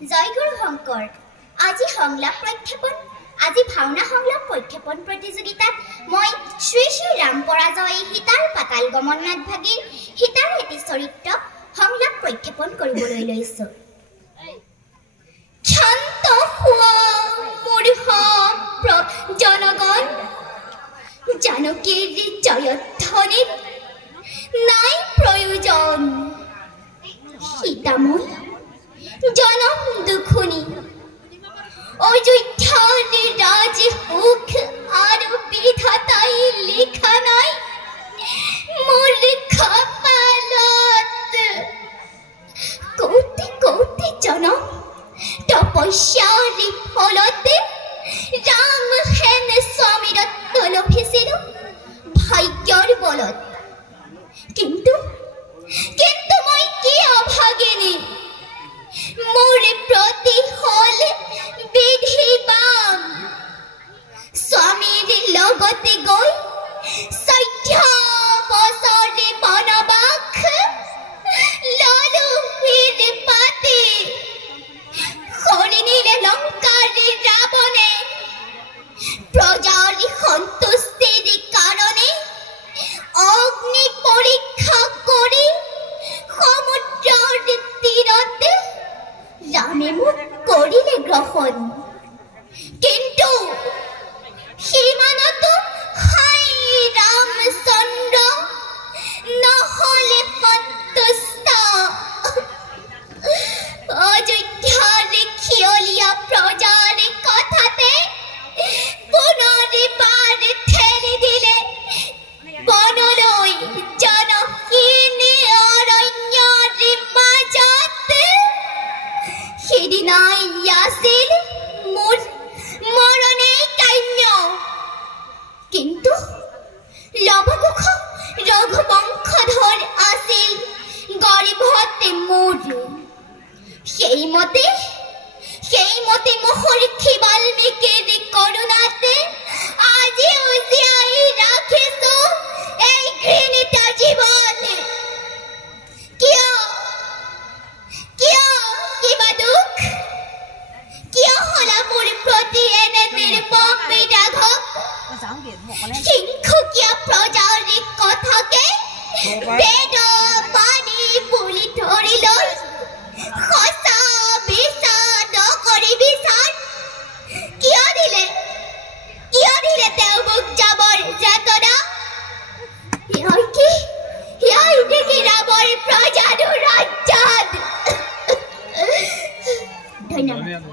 জয়গুৰু শংকৰ আজি সংলাপ প্ৰক্ষেপণ আজি ভাওনা সংলাপ প্ৰক্ষেপণ প্ৰতিযোগিতাত মই শ্ৰী শ্ৰী ৰাম পৰাজয় সীতাৰ পাতাল গমন নাটভাগীৰ সীতাৰ এটি চৰিত্ৰ সংলাপ প্ৰক্ষেপণ কৰিবলৈ লৈছো। শান্ত হোৱা মূঢ় জনগণ, জানকীৰ জয়ধ্বনিত নাই প্ৰয়োজন। সীতাময় জনম দুখুনি অযোধ্যার রাজ হুক আর বিধাতাই লেখা নাই মোর কপালত। কোটি কোটি জনম তপস্যার ফলতে রাম হেন স্বামীর তলভিছিল ভাগ্যর বলত। কিন্তু মই কি অভাগিনী, মোর প্রতি হল বিধিবাম। স্বামীর লগতে গৈ 14 বছরে বনবাস ললো হীর পাতি। হরিণীলে লঙ্কার রাবণে প্রজার সন্তুষ্টির কারণে অগ্নি পরীক্ষা করে সমুদ্রের তীরতে রামে মুখ করিলে গ্রহণ। কিন্তু সীমানত হাই রামচন্দ্র নহলে সন্তুষ্ট। অযোধ্যার খিয়লিয়া প্রজার কথাতে পুনরিবার ঠেলি দিলে বনলৈ জনহীন অৰণ্যৰ মাজত। সিদিনাই আছিল মোৰ মৰণেই কাম্য। কিন্তু লৱকুশ ৰঘুবংশধৰ আছিল গৰ্ভতে মোৰ। সেইমতে মহৰ্ষি বাল্মীকিৰ কৰোণাতে আজিও জীয়াই ৰাখিছো এই ঘৃণিত জীৱন। কিয় কিবা দুখ? কিয় হলা মোৰ প্ৰতি এনে নিৰ্মম বিদাঘক? সিংহকীয়া প্ৰজাৰ কথাকে বেদ বাণী বুলি ধৰি লৈ সঁচা বিচাৰ নকৰি বিচাৰ কিয় দিলে তেওঁ মোক যাবৰ যাতনা? ইয়াৰ কি ৰামৰ প্ৰজাৰো ৰাজ্যত। ধন্যবাদ।